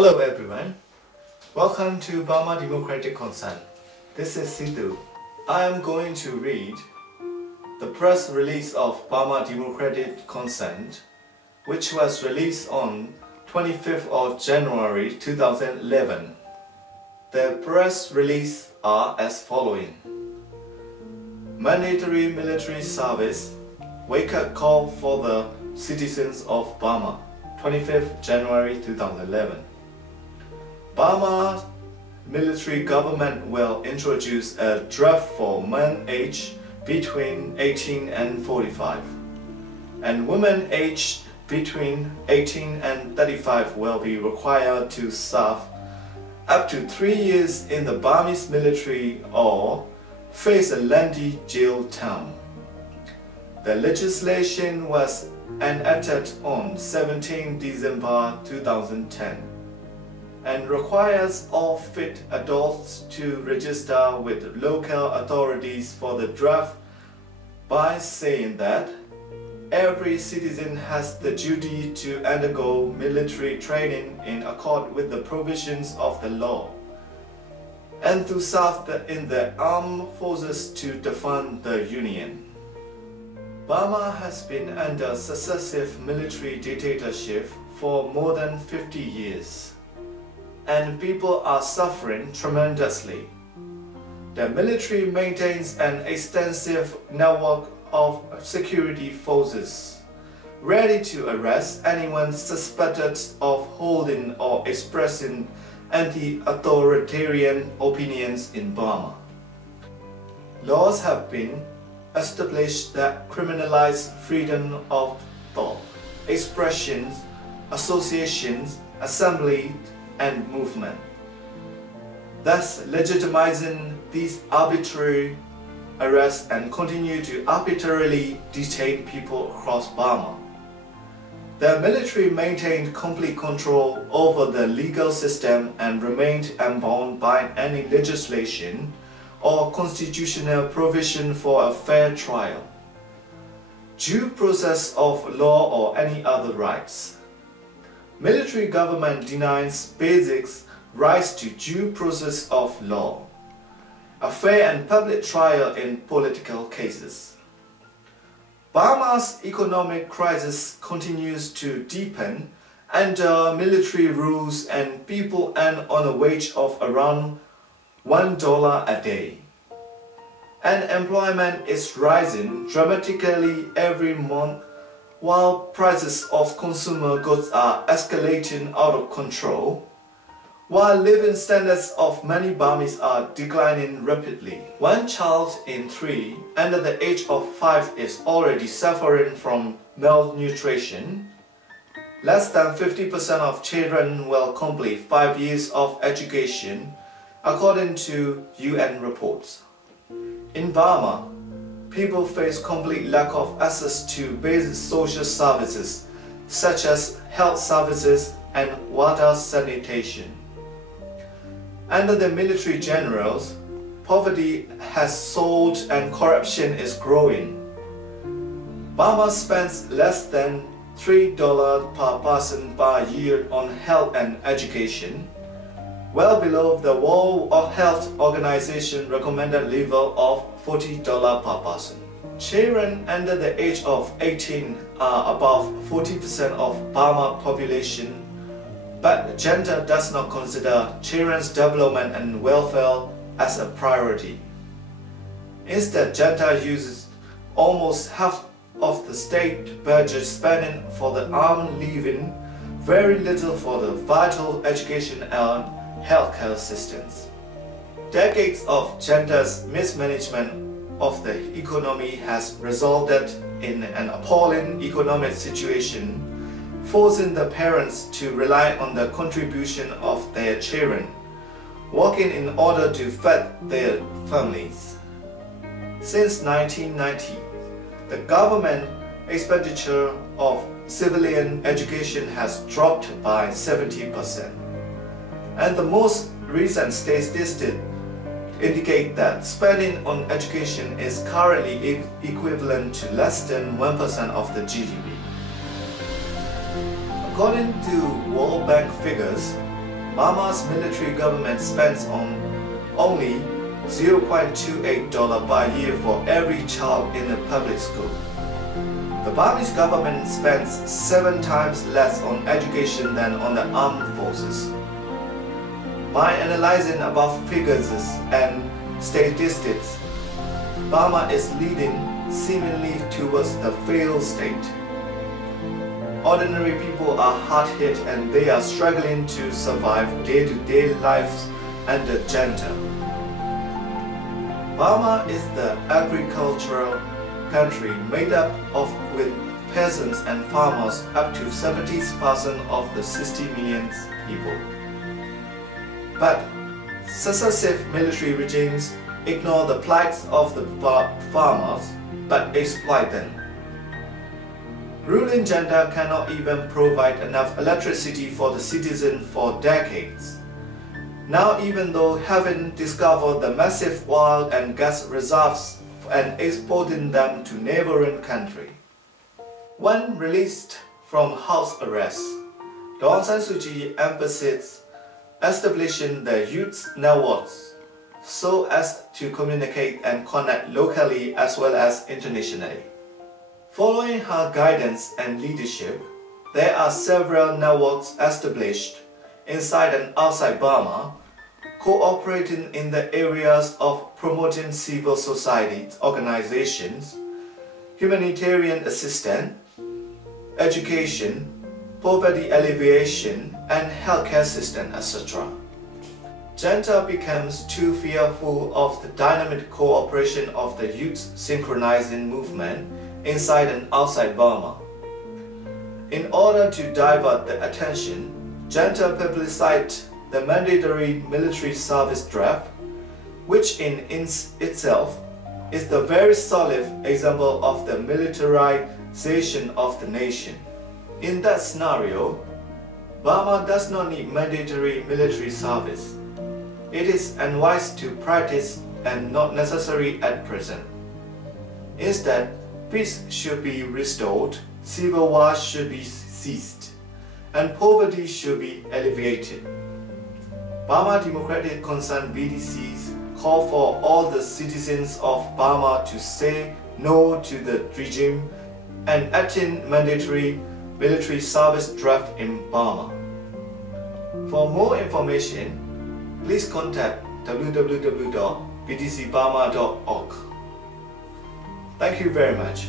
Hello everyone, welcome to Burma Democratic Concern. This is Sidhu. I am going to read the press release of Burma Democratic Concern, which was released on 25th of January 2011. The press release are as following. Mandatory military service, wake-up call for the citizens of Burma, 25th January 2011. Burma military government will introduce a draft for men aged between 18 and 45, and women aged between 18 and 35 will be required to serve up to 3 years in the Burmese military or face a lengthy jail term. The legislation was enacted on 17 December 2010 and requires all fit adults to register with local authorities for the draft by saying that every citizen has the duty to undergo military training in accord with the provisions of the law and to serve in the armed forces to defend the Union. Burma has been under successive military dictatorship for more than 50 years, and people are suffering tremendously. The military maintains an extensive network of security forces, ready to arrest anyone suspected of holding or expressing anti-authoritarian opinions in Burma. Laws have been established that criminalize freedom of thought, expressions, associations, assembly, and movement, thus legitimizing these arbitrary arrests and continue to arbitrarily detain people across Burma. The military maintained complete control over the legal system and remained unbound by any legislation or constitutional provision for a fair trial, due process of law or any other rights. Military government denies basic rights to due process of law, a fair and public trial in political cases. Burma's economic crisis continues to deepen under military rules, and people earn on a wage of around $1 a day. Unemployment is rising dramatically every month, while prices of consumer goods are escalating out of control, while living standards of many Burmese are declining rapidly. 1 child in 3 under the age of 5 is already suffering from malnutrition. Less than 50% of children will complete 5 years of education, according to UN reports. In Burma, people face complete lack of access to basic social services such as health services and water sanitation. Under the military generals, poverty has soared and corruption is growing. Burma spends less than $3 per person per year on health and education, well below the World Health Organization recommended level of $40 per person. Children under the age of 18 are above 40% of Burma population, but junta does not consider children's development and welfare as a priority. Instead, junta uses almost half of the state budget spending for the armed, leaving very little for the vital education and healthcare systems. Decades of junta's mismanagement of the economy has resulted in an appalling economic situation, forcing the parents to rely on the contribution of their children, working in order to feed their families. Since 1990, the government expenditure of civilian education has dropped by 70%, and the most recent statistics indicate that spending on education is currently equivalent to less than 1% of the GDP. According to World Bank figures, Burma's military government spends on only $0.28 per year for every child in a public school. The Burmese government spends 7 times less on education than on the armed forces. By analyzing above figures and statistics, Burma is leading seemingly towards the failed state. Ordinary people are hard hit and they are struggling to survive day-to-day lives under junta. Burma is the agricultural country made up of with peasants and farmers up to 70% of the 60 million people. But successive military regimes ignore the plights of the farmers but exploit them. Ruling junta cannot even provide enough electricity for the citizens for decades. Now, even though having discovered the massive oil and gas reserves and exporting them to neighboring countries. When released from house arrest, Aung San Suu Kyi emphasized establishing the youth networks so as to communicate and connect locally as well as internationally. Following her guidance and leadership, there are several networks established inside and outside Burma, cooperating in the areas of promoting civil society organizations, humanitarian assistance, education, poverty alleviation, and healthcare system, etc. Junta becomes too fearful of the dynamic cooperation of the youth synchronizing movement inside and outside Burma. In order to divert the attention, junta publicized the mandatory military service draft, which in itself is the very solid example of the militarization of the nation. In that scenario, Burma does not need mandatory military service. It is unwise to practice and not necessary at present. Instead, peace should be restored, civil war should be ceased, and poverty should be alleviated. Burma Democratic Concern BDCs call for all the citizens of Burma to say no to the regime and acting mandatory military service draft in Burma. For more information, please contact www.bdcburma.org. Thank you very much.